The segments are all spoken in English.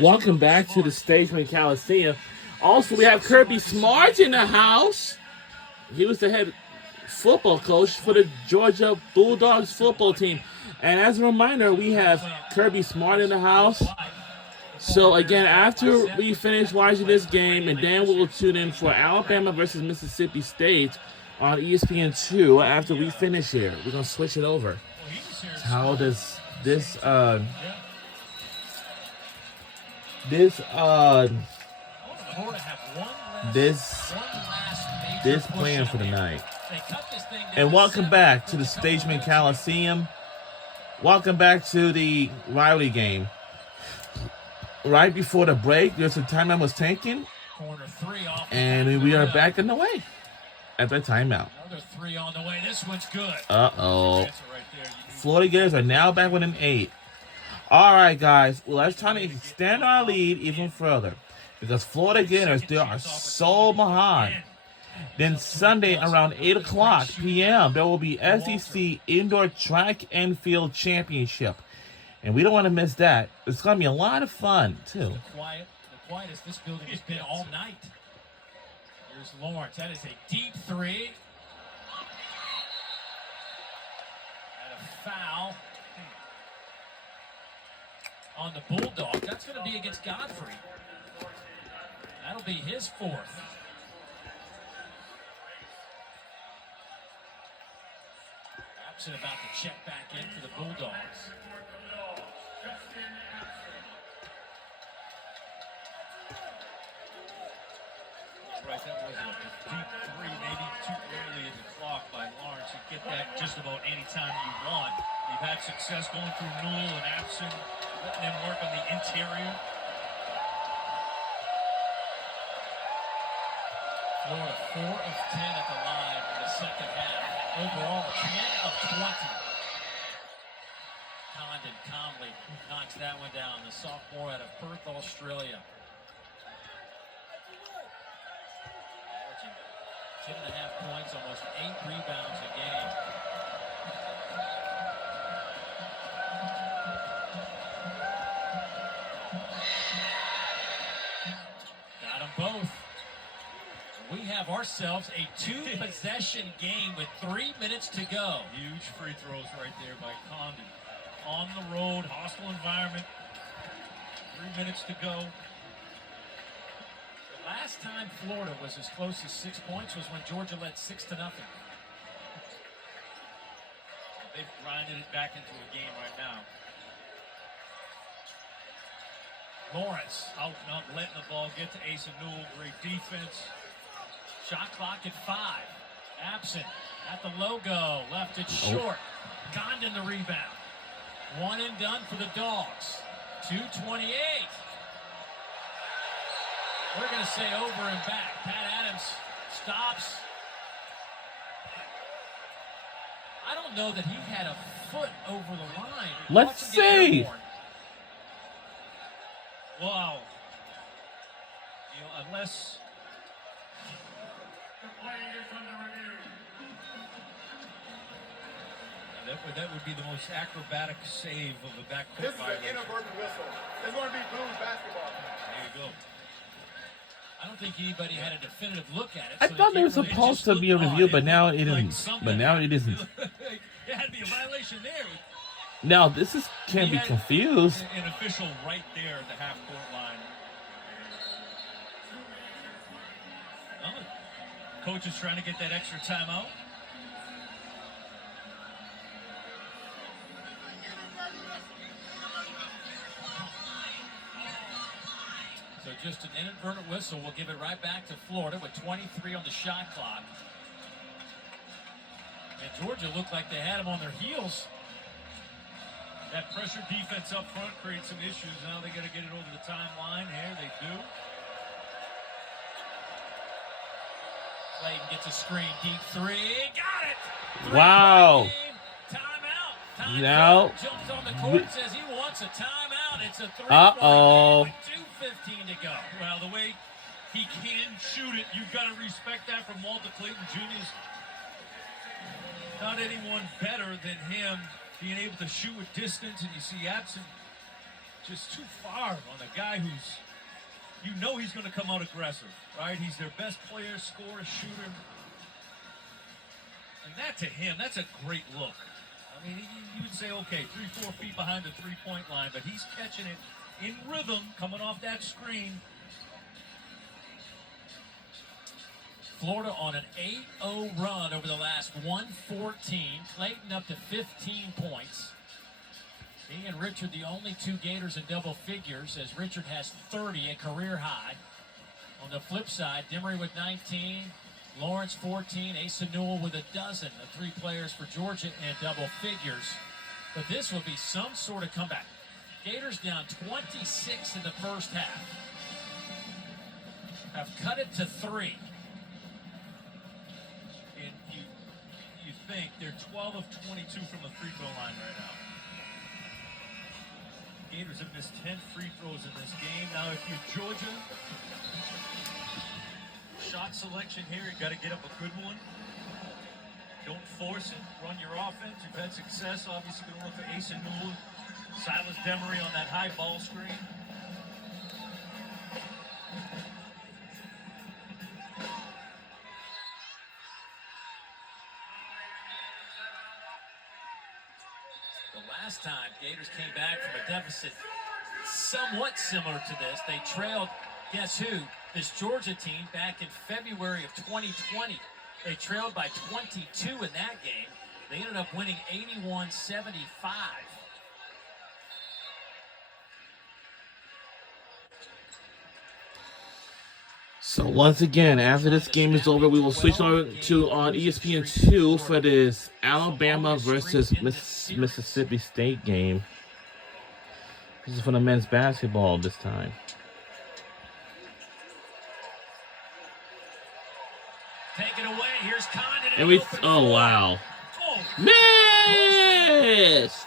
Welcome back to the Statesman Coliseum. Also, we have Kirby Smart in the house. He was the head football coach for the Georgia Bulldogs football team. And as a reminder, we have Kirby Smart in the house. So again, after we finish watching this game, and then we'll tune in for Alabama versus Mississippi State on ESPN2 after we finish here. We're going to switch it over. How does this plan for the night? And welcome back to the Statesman Coliseum. Welcome back to the rivalry game. Right before the break, there's a timeout was taken, and we are back in the way at the timeout. Another 3 on the way. This one's good. Florida Gators are now back with an 8. All right, guys. Well, let's try to extend our lead even further because Florida Gators, they are so behind. Then Sunday around 8 o'clock p.m., there will be SEC Indoor Track and Field Championship. And we don't want to miss that. It's going to be a lot of fun, too. The quietest this building has been all night. Here's Lawrence. That is a deep 3. And a foul on the Bulldog. That's going to be against Godfrey. That'll be his 4th. Absent about to check back in for the Bulldogs. Right, that was a deep 3, maybe too early in the clock by Lawrence. You get that just about any time you want. You've had success going through Newell and Abson, letting them work on the interior. Florida 4 of 10 at the line in the second half. Overall, 10 of 20. Condon calmly knocks that one down. The sophomore out of Perth, Australia. 10.5 points, almost 8 rebounds a game. Got them both. We have ourselves a 2-possession game with 3 minutes to go. Huge free throws right there by Condon. On the road, hostile environment. 3 minutes to go. Last time Florida was as close as 6 points was when Georgia led 6-0. They've grinded it back into a game right now. Lawrence out not letting the ball get to Asa Newell. Great defense. Shot clock at 5. Absent at the logo. Left it short. Condon the rebound. One and done for the Dogs. 2:28. We're going to say over and back. Pat Adams stops. I don't know that he had a foot over the line. Let's see. Wow. You know, unless... That would be the most acrobatic save of a backcourt. This is an inadvertent whistle. It's going to be Blues basketball. There you go. I don't think anybody had a definitive look at it. I thought there was supposed to be a review, but now it isn't. But now it isn't. It had to be a violation there. Now this can be confused. An official right there at the half-court line. Coach is trying to get that extra timeout. So just an inadvertent whistle. We'll give it right back to Florida with 23 on the shot clock. And Georgia looked like they had them on their heels. That pressure defense up front creates some issues. Now they got to get it over the timeline. Here they do. Clayton gets a screen. Deep 3. Got it! Wow. Timeout. Now. Jumps on the court and says he wants a timeout. It's a 3-point Uh-oh. game with 2:15 to go. Well, the way he can shoot it, you've got to respect that from Walter Clayton Jr. Not anyone better than him being able to shoot with distance, and you see Abson just too far on a guy who's, you know he's going to come out aggressive, right? He's their best player, scorer, shooter. And that to him, that's a great look. I mean, you would say, okay, 3-4 feet behind the three-point line, but he's catching it in rhythm, coming off that screen. Florida on an 8-0 run over the last 114. Clayton up to 15 points. He and Richard, the only two Gators in double figures, as Richard has 30, a career high. On the flip side, Demery with 19, Lawrence 14, Asa Newell with a dozen. The three players for Georgia in double figures. But this will be some sort of comeback. Gators down 26 in the first half. Have cut it to 3. And you think they're 12 of 22 from the free throw line right now. Gators have missed 10 free throws in this game. Now, if you're Georgia, shot selection here, you got to get up a good one. Don't force it. Run your offense. You've had success. Obviously, going to look for Asa Newell, Silas Demery on that high ball screen. Last time Gators came back from a deficit somewhat similar to this. They trailed, guess who? This Georgia team back in February of 2020. They trailed by 22 in that game. They ended up winning 81-75. So once again, after this game is over, we will switch over to on ESPN2 for this Alabama versus Mississippi State game. This is for the men's basketball this time. Take it away. Here's Condon. And we, oh wow, missed.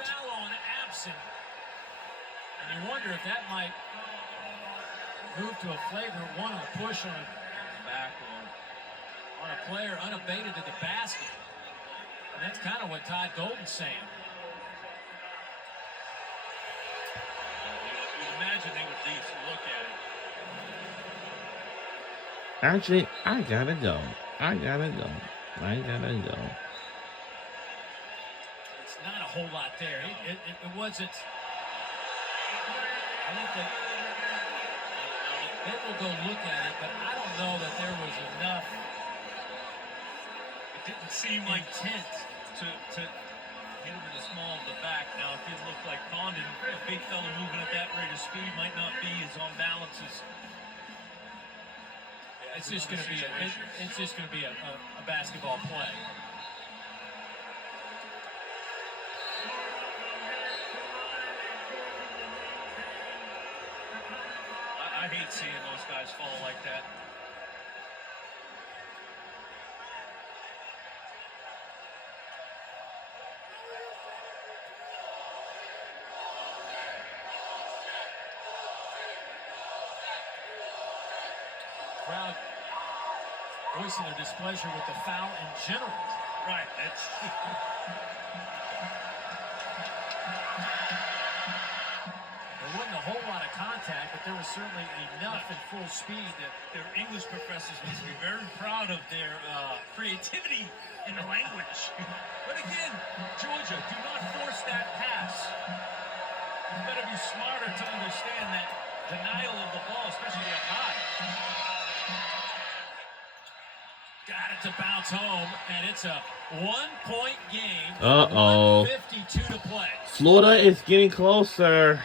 Foul on Absent. And you wonder if that might move to a flagrant one on a push on a player unabated to the basket. And that's kind of what Todd Golden's saying. You imagine they would at least look at it. Actually, I gotta go. It's not a whole lot there. It wasn't. I think that they will go look at it, but I don't know that there was enough. It didn't seem like intent to hit him in the small of the back. Now, it did look like Condon, a big fella moving at that rate of speed, might not be as on balance as. It's just going to be a basketball play. I hate seeing those guys fall like that. Crowd voicing their displeasure with the foul in general. Right, that's. There wasn't a whole lot of contact, but there was certainly enough at full speed that Their English professors must be very proud of their creativity in the language. But again, Georgia, do not force that pass. You've got to be smarter to understand that denial of the ball, especially up high. got it to bounce home, and it's a 1-point game. Uh-oh. 52 to play. Florida is getting closer.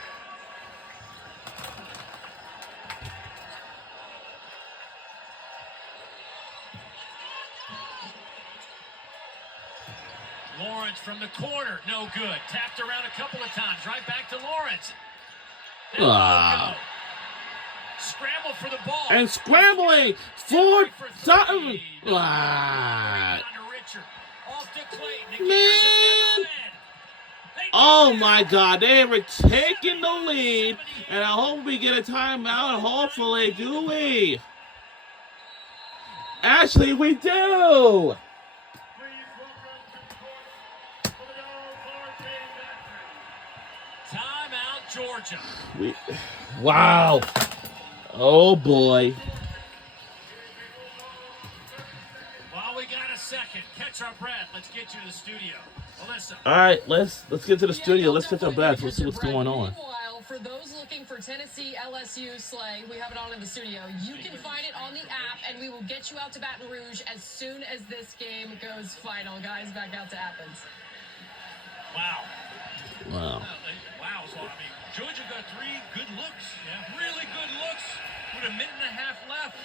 Lawrence from the corner, no good. Tapped around a couple of times, right back to Lawrence. Scramble for the ball. And scrambling for something. Man. Oh my God, they were taking the lead, and I hope we get a timeout. Hopefully, do we? Actually, we do. Georgia. Wow. Oh, boy. While we got a second, catch our breath. Let's get you to the studio. Alyssa. All right, let's get to the studio. Let's catch our breath. Let's see what's going on. Meanwhile, for those looking for Tennessee LSU Slay, we have it on in the studio. You can find it on the app, and we will get you out to Baton Rouge as soon as this game goes final. Guys, back out to Athens. Wow. Wow. Wow. So, I mean, Georgia got 3 good looks. Yeah. Really good looks with a minute and a half left.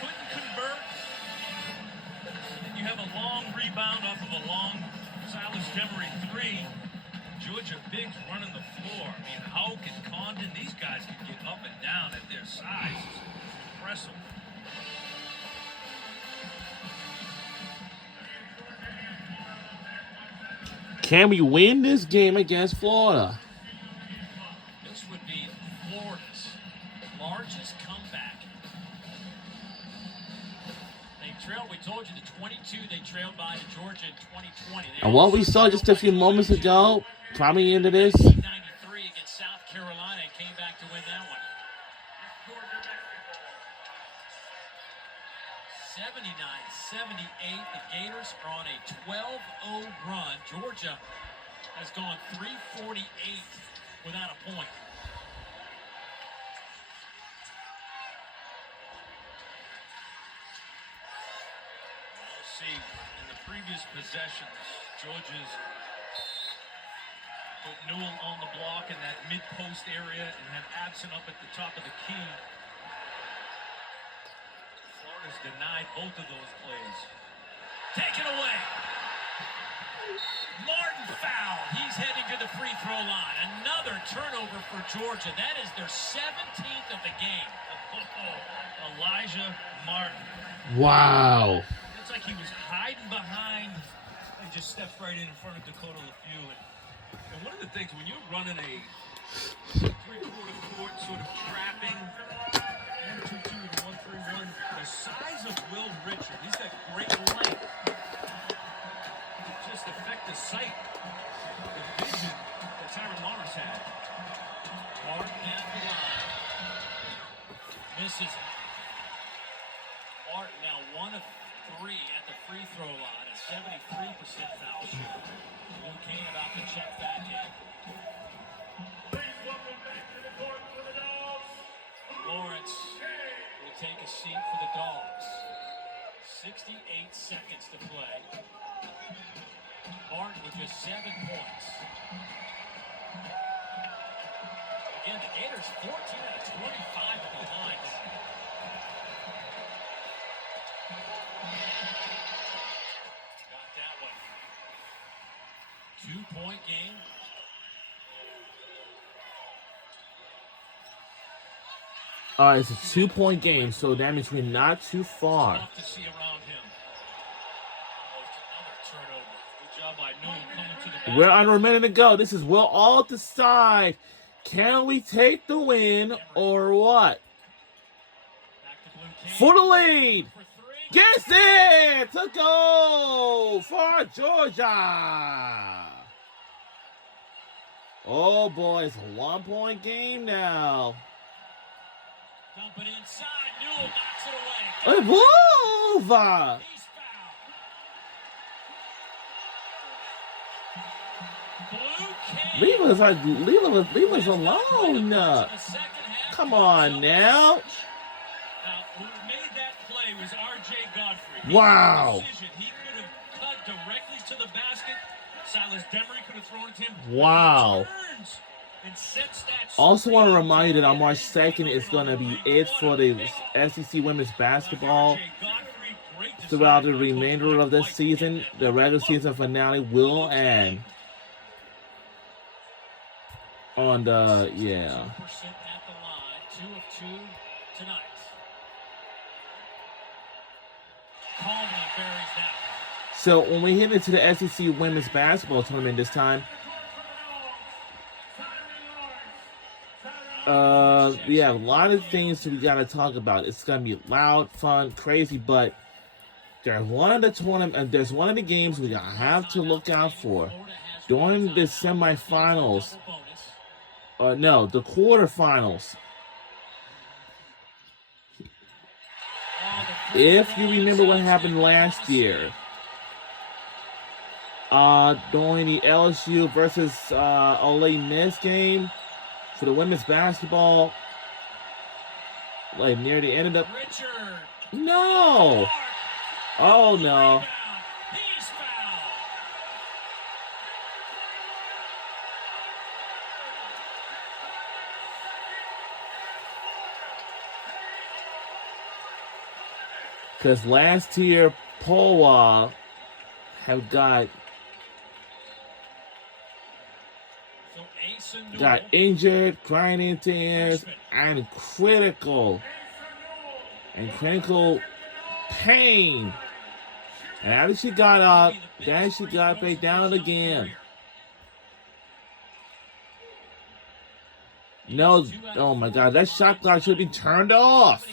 Couldn't convert. And then you have a long rebound off of a long Silas Demery 3. Georgia bigs running the floor. I mean, Houck and Condon, these guys can get up and down at their size. It's impressive. Can we win this game against Florida? This would be Florida's largest comeback. They trailed, we told you, the 22 they trailed by to Georgia in 2020. And what we saw just a few moments ago, coming into this, 1993 against South Carolina and came back to win that one. 79-78, the Gators are on a 12-0 run. Georgia has gone 348 without a point. We'll see, in the previous possessions, Georgia's put Newell on the block in that mid-post area and had Absent up at the top of the key. Florida's denied both of those plays. Taken away. Martin foul. He's heading to the free throw line. Another turnover for Georgia. That is their 17th of the game. Elijah Martin. wow. Looks like he was hiding behind and just stepped right in front of Dakota LeFew. And one of the things, when you're running a three-quarter court sort of trapping, 1-2-2 to 1-3-1, the size of Will Richard, he's got great length. Just affect the sight, the vision that Tyron Lawrence had. Martin at the line. Misses. Martin now 1 of 3 at the free throw line. A 73% foul shooter. Luke Kane about to check back in. Please welcome back to the court for the Dogs. Lawrence will take a seat for the Dogs. 68 seconds to play. Martin with just 7 points. Again, the Gators 14 out of 25 at the line. Got that one. 2-point game. All right, it's a 2-point game, so that means we're not too far. Tough to see around him. Almost another turnover. Good job by Newell coming to the basket. We're under a minute to go. This is will all decide. Can we take the win or what? Back to Blue King. For the lead. For 3. Gets it to go for Georgia. Oh boy, it's a 1-point game now. Dump it inside. Newell knocks it away. A move. He's fouled. Blue King. Leave us alone. In the second half. Come on now. Now, who made that play was R.J. Godfrey. Wow. Decision. He could have cut directly to the basket. Silas Demery could have thrown it to him. Wow. He turns and sets that Also want to screen. remind you that on March 2nd is going to be it for the SEC women's basketball. Throughout the remainder of this season, the regular season finale will end on the, 2% at the line. 2 of 2 tonight. Calmly buries that one. So when we hit into the SEC women's basketball tournament this time, we have a lot of things we gotta talk about. It's gonna be loud, fun, crazy, but there's one of the games we gotta have to look out for during the semifinals. No, the quarterfinals. If you remember what happened last year, during the LSU versus Ole Miss game for the women's basketball, like near the end of the... No! Oh, no. He's fouled. Because last year, Powa have got injured, crying in tears, and critical pain. And after she got up, then she got back down again. No, oh my God, that shot clock should be turned off.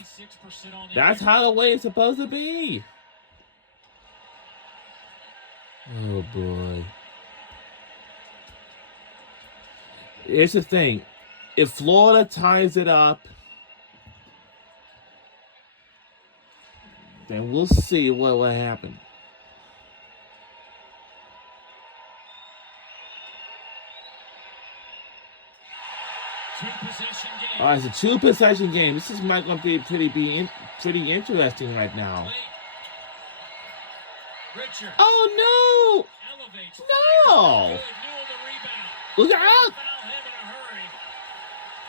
That's how the way it's supposed to be. Oh boy. Here's the thing. If Florida ties it up, then we'll see what will happen. All right, it's a two-possession game. This is going to be pretty interesting right now. Oh no! No! Look out!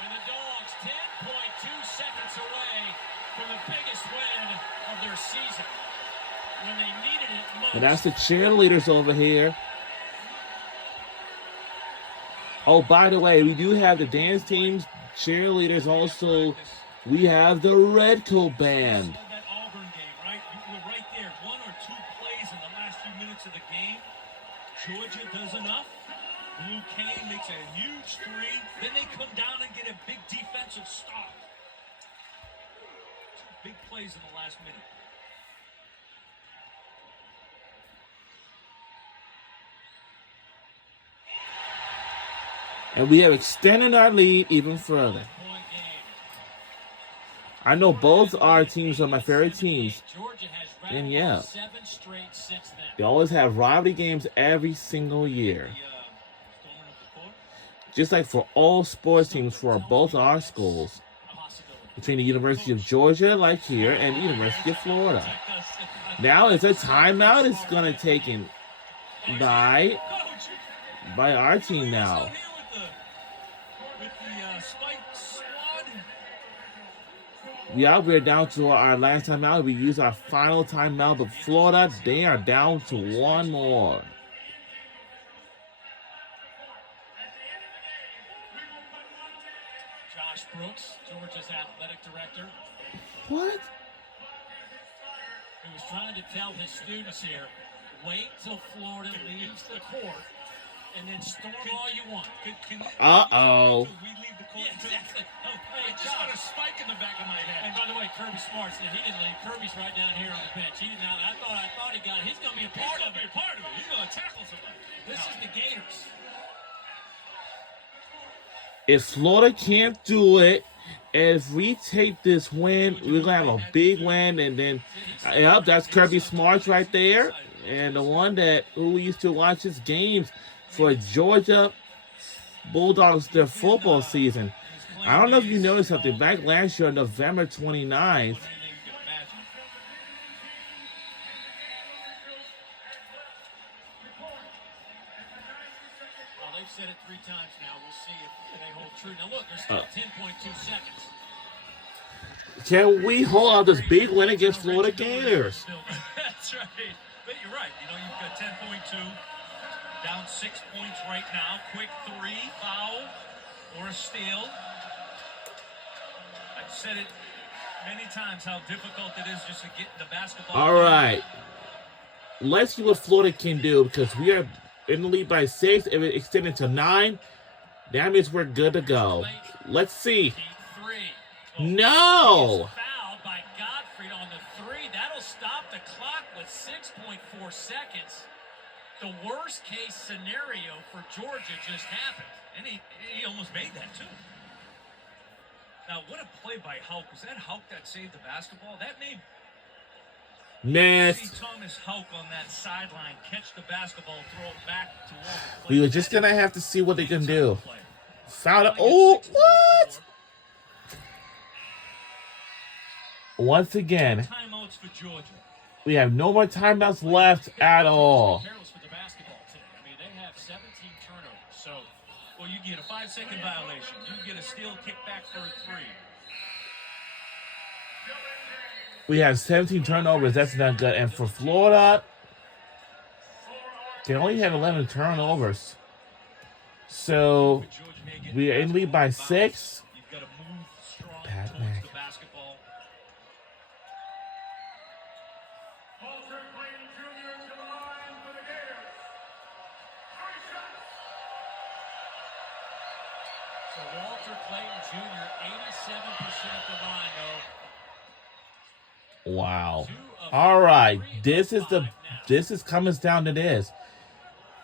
And the Dogs 10.2 seconds away from the biggest win of their season when they needed it most. And that's the cheerleaders over here. Oh, by the way, we do have the dance teams, cheerleaders also. We have the Redco Band. That Auburn game, right? You were right there. One or two plays in the last few minutes of the game. Georgia does enough. Blue Kane makes a huge three. Then they come down and get a big defensive stop. Two big plays in the last minute. And we have extended our lead even further. I know both our teams are my favorite teams. And yeah, they always have rivalry games every single year. Just like for all sports teams for both our schools. Between the University of Georgia, like here, and the University of Florida. Now it's a timeout it's going to take in by our team now. We're down to our last timeout. We use our final timeout, but Florida, they are down to one more. Josh Brooks, Georgia's athletic director. What? He was trying to tell his students here, wait till Florida leaves the court and then storm all you want. Uh-oh. We leave the court. Yeah, exactly. Oh, I hey, just got a spike in the back of my head. And by the way, Kirby Smart's, he didn't leave. Kirby's right down here on the bench. He did not. I thought he got it. He's going to be a part of it. He's going to tackle somebody. This is the Gators. If Florida can't do it, if we take this win, we're going to have a big win. And then, yep, that's Kirby Smart right there. And the one who used to watch his games for Georgia Bulldogs, their football season. I don't know if you noticed something. Back last year on November 29th, They've said it 3 times now. We'll see if they hold true. Now look, there's still 10.2 seconds. Can we hold out this big win against Florida Gators? That's right. But you're right. You've got 10.2, down 6 points right now. Quick 3, foul, or a steal. I've said it many times how difficult it is just to get the basketball. All right. Let's see what Florida can do because we are in the lead by 6. If it extended to 9, that means we're good to go. Let's see. No! Fouled by Gottfried on the 3. That'll stop the clock with 6.4 seconds. The worst case scenario for Georgia just happened. And he almost made that, too. Now, what a play by Houck. Was that Houck that saved the basketball? That may see Missed. Thomas Houck on that sideline catch the basketball, throw it back to Walter. We were just going to have to see what they can do. Foul it. Oh, what? Once again, Timeouts for Georgia. we have no more timeouts left at all. Careless with the basketball team. I mean, they have 17 turnovers. So, Well, you get a 5-second violation. You get a steal kickback for a 3. We have 17 turnovers. That's not good. And for Florida, they only have 11 turnovers. So, But Georgia may get we are in lead by 6. You've got to move strong Pat towards Mac. the basketball. Walter Clayton Jr. to the line for the Gators. 3 shots. so Walter Clayton Jr., 87% at the line, though. Wow. All right. This is coming down to this.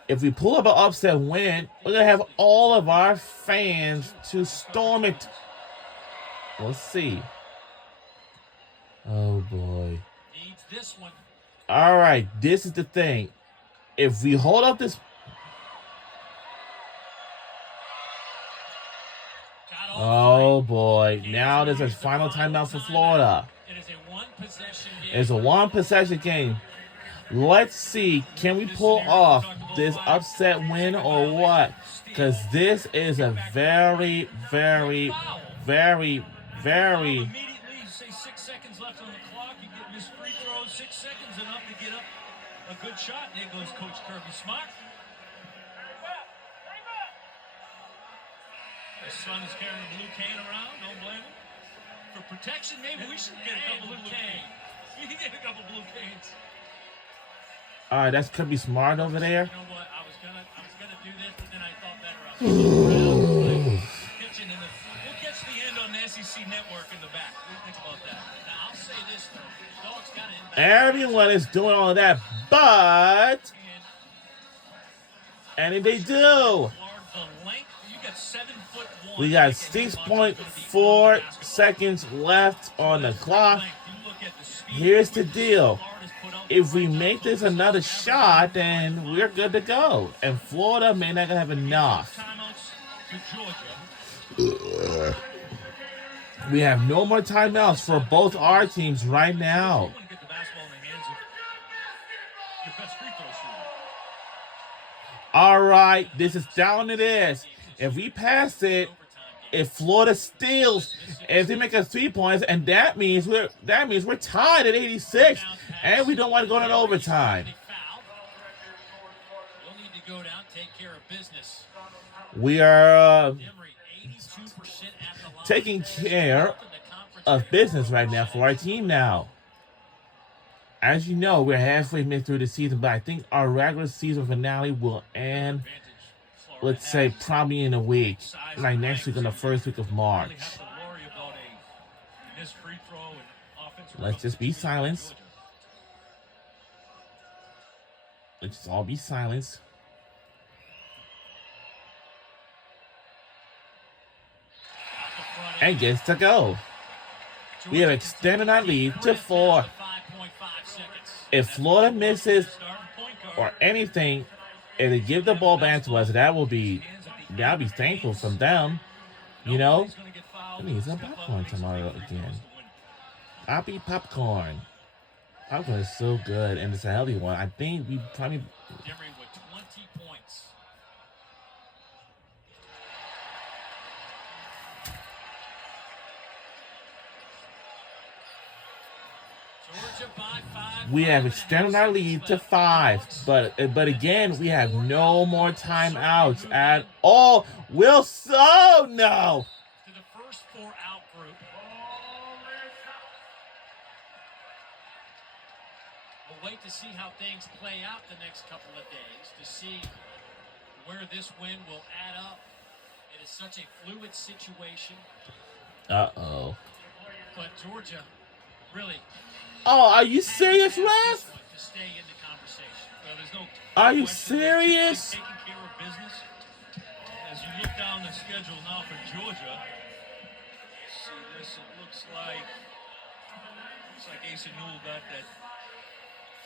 If we pull up an upset win, we're going to have all of our fans to storm it. We'll see. Oh, boy. Needs this one. All right. This is the thing. If we hold up this... Got all Oh, boy. Now there's a final timeout for Florida. It is a one-possession game. It's a one-possession game. Let's see, can we pull off this upset win or what? Because this is a very, very, very, very... Immediately, you say 6 seconds left on the clock. You get missed free throws, 6 seconds enough to get up a good shot. There goes Coach Kirby Smart. His son is carrying a blue cane around. Don't blame him. For protection, maybe we should get a couple of blue canes. We can get a couple blue canes. All right, that's could be smart over there. You know what? I was gonna do this, but then I thought better of it. We'll catch the end on the SEC Network in the back. What do you think about that? Now, I'll say this though. Dogs got to inbound. Everyone is doing all of that, but... And if they do, The length, you got 7'1". we got 6.4 seconds left on the clock. Here's the deal. If we make this another shot, then we're good to go. And Florida may not have enough. We have no more timeouts for both our teams right now. All right, this is down to this. If we pass it, if Florida steals, if they make us 3 points, and that means we're tied at 86, and we don't want to go into overtime. You'll need to go down, take care of business. We are Emory, 82% at the line. taking care of business right now for our team now. As you know, we're halfway through the season, but I think our regular season finale will end, let's say, probably in a week, like next week on the first week of March. Let's just be silent. Let's just all be silent. And gets to go. We have extended our lead to 4. If Florida misses or anything, if they give the ball back to us, that'll be thankful from them. You know? I need some popcorn tomorrow again. Poppy popcorn. Popcorn is so good, and it's a healthy one. I think we probably... Emory with 20 points. Georgia by 5. We have extended our lead to 5, but again, we have no more timeouts at all. No. To the first 4 out group. We'll wait to see how things play out the next couple of days to see where this win will add up. It is such a fluid situation, Uh-oh. but Georgia really Oh, are you serious, Ref? to stay in the conversation. there's no Are you question that serious? taking care of business. As you look down the schedule now for Georgia, see this, it looks like Asa Newell got that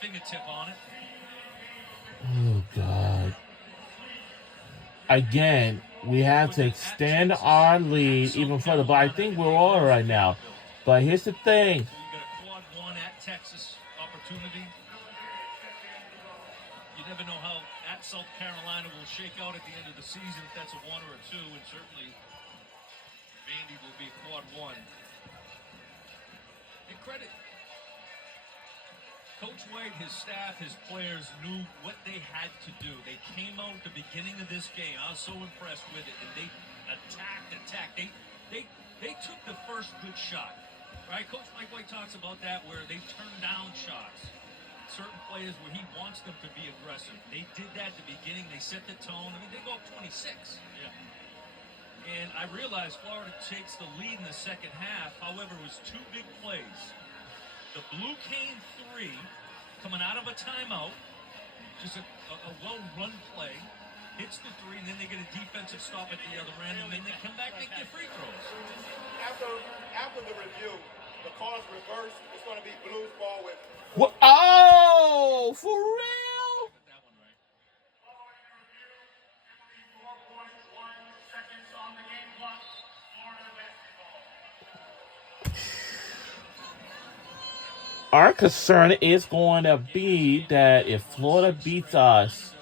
fingertip on it. Oh, God. Again, we have to extend our lead even further, but I think we're all right now. But here's the thing. So you got a quad one at Texas opportunity. You never know how at South Carolina will shake out at the end of the season, if that's a 1 or a 2, and certainly Vandy will be a quad one. And credit Coach White, his staff, his players knew what they had to do. They came out at the beginning of this game. I was so impressed with it, and they attacked. They took the first good shot, right? Coach Mike White talks about that, where they turn down shots. Certain players where he wants them to be aggressive. They did that at the beginning. They set the tone. I mean, they go up 26. Yeah. And I realized Florida takes the lead in the second half. However, it was 2 big plays. The Blue Cane 3 coming out of a timeout, just a well-run play, hits the 3, and then they get a defensive stop at the other end, and then they come back and get free throws. After the review, the call's reversed. It's going to be Blues ball with. What? Oh, for real? That one right. Following the review, it will be 4.1 seconds on the game clock. Florida basketball. Our concern is going to be that if Florida beats us,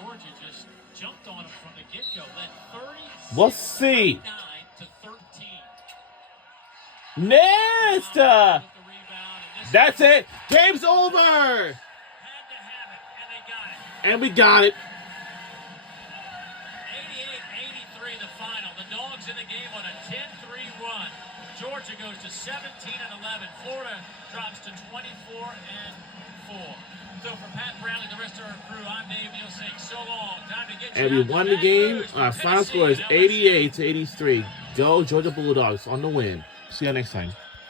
Georgia just jumped on him from the get-go. Led 36 we'll see. to 13. Next, With the rebound, and this that's it. Game's over, had to have it, and they got it. and we got it. 88-83 the final. The Dogs in the game on a 10-3 run. Georgia goes to 17-11. Florida drops to 24-4. So for Pat Brownlee, the rest of our crew, I'm Dave Neal saying so long. Time to get And you we out to won the Baton game. Rouge Our for final score is Tennessee and LSU. 88-83. Go Georgia Bulldogs on the win. See you next time.